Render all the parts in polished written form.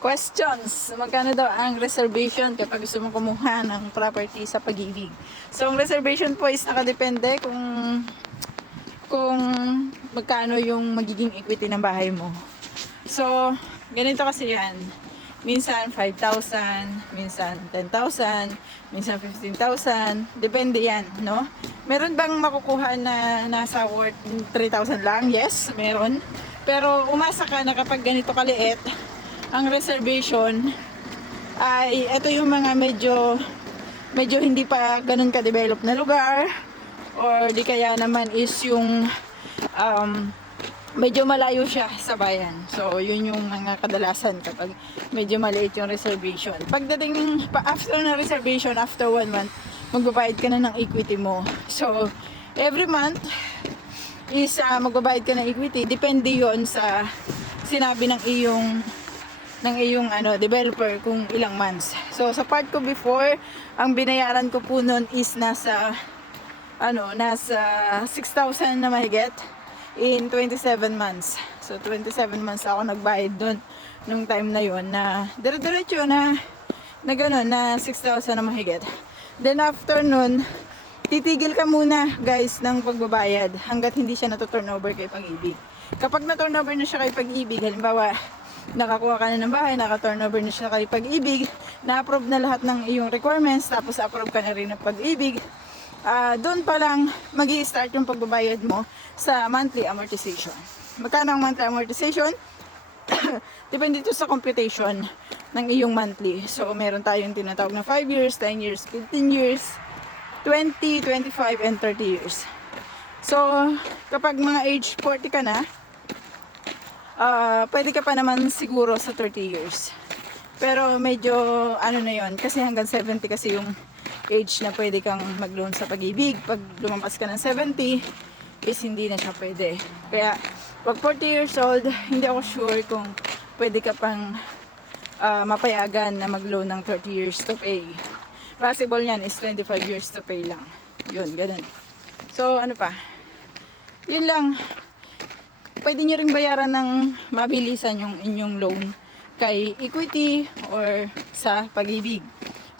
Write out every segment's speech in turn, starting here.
Questions. Magkano daw ang reservation kapag gusto mong kumuha ng property sa Pag-ibig? So, ang reservation po is nakadepende kung magkano yung magiging equity ng bahay mo. So, ganito kasi yan. Minsan 5,000, minsan 10,000, minsan 15,000. Depende yan, no? Meron bang makukuha na nasa worth 3,000 lang? Yes, meron. Pero umasa ka na kapag ganito kaliit, ang reservation ay ito yung mga medyo hindi pa ganun ka-develop na lugar, or di kaya naman is yung medyo malayo siya sa bayan. So yun yung mga kadalasan kapag medyo maliit yung reservation. Pagdating after na reservation, after 1 month, magbabayad ka na ng equity mo. So every month is magbabayad ka ng equity. Depende yon sa sinabi ng iyong developer kung ilang months. So sa part ko before, ang binayaran ko po noon is nasa 6,000 na mahigit in 27 months. So 27 months ako nagbayad doon nung time na yon, na dire-diretso na gano'n, na 6,000 na mahigit. Then after nun, titigil ka muna guys ng pagbabayad hanggat hindi siya na-turnover kay Pag-ibig. Kapag na-turnover na siya kay Pag-ibig, halimbawa nakakuha ka na ng bahay, naka-turnover na siya kay Pag-ibig, na-approve na lahat ng iyong requirements, tapos approve ka na rin ng Pag-ibig, doon pa lang magi-start yung pagbabayad mo sa monthly amortization. Magkano ang monthly amortization? Depende ito sa computation ng iyong monthly. So meron tayong tinatawag na 5 years, 10 years, 15 years, 20, 25, and 30 years. So kapag mga age 40 ka na, pwede ka pa naman siguro sa 30 years. Pero medyo na yon, kasi hanggang 70 kasi yung age na pwede kang mag-loan sa Pag-ibig. Pag lumampas ka ng 70 is hindi na siya pwede. Kaya pag 40 years old, hindi ako sure kung pwede ka pang mapayagan na mag-loan ng 30 years to pay. Possible yan is 25 years to pay lang. Yun, ganun. So ano pa, yun lang. Pwede nyo ring bayaran ng mabilisan yung inyong loan kay Equity or sa Pag-ibig.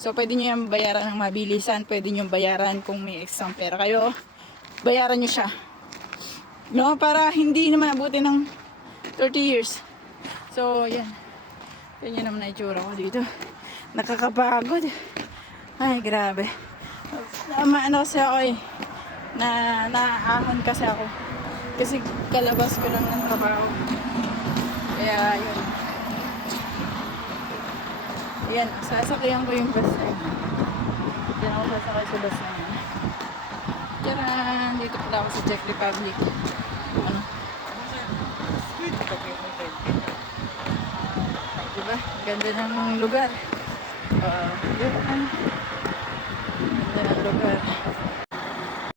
So pwede nyo yung bayaran ng mabilisan, pwede nyo bayaran kung may extra pera kayo, bayaran nyo siya, no? Para hindi naman abutin ng 30 years. So yan, ganyan naman na itsura ko dito. Nakakapagod. Ay grabe. Kasi ako naahon kasi ako. Kasi kalabas ko lang ng trabaho. Kaya yun. Yan, sasakyan ko yung bus na yun. Yan ako sasakay sa bus na yun. Tiyaran! Dito pala ako sa Czech Republic. Ano? Diba? Ganda ng lugar. Ganda ng lugar.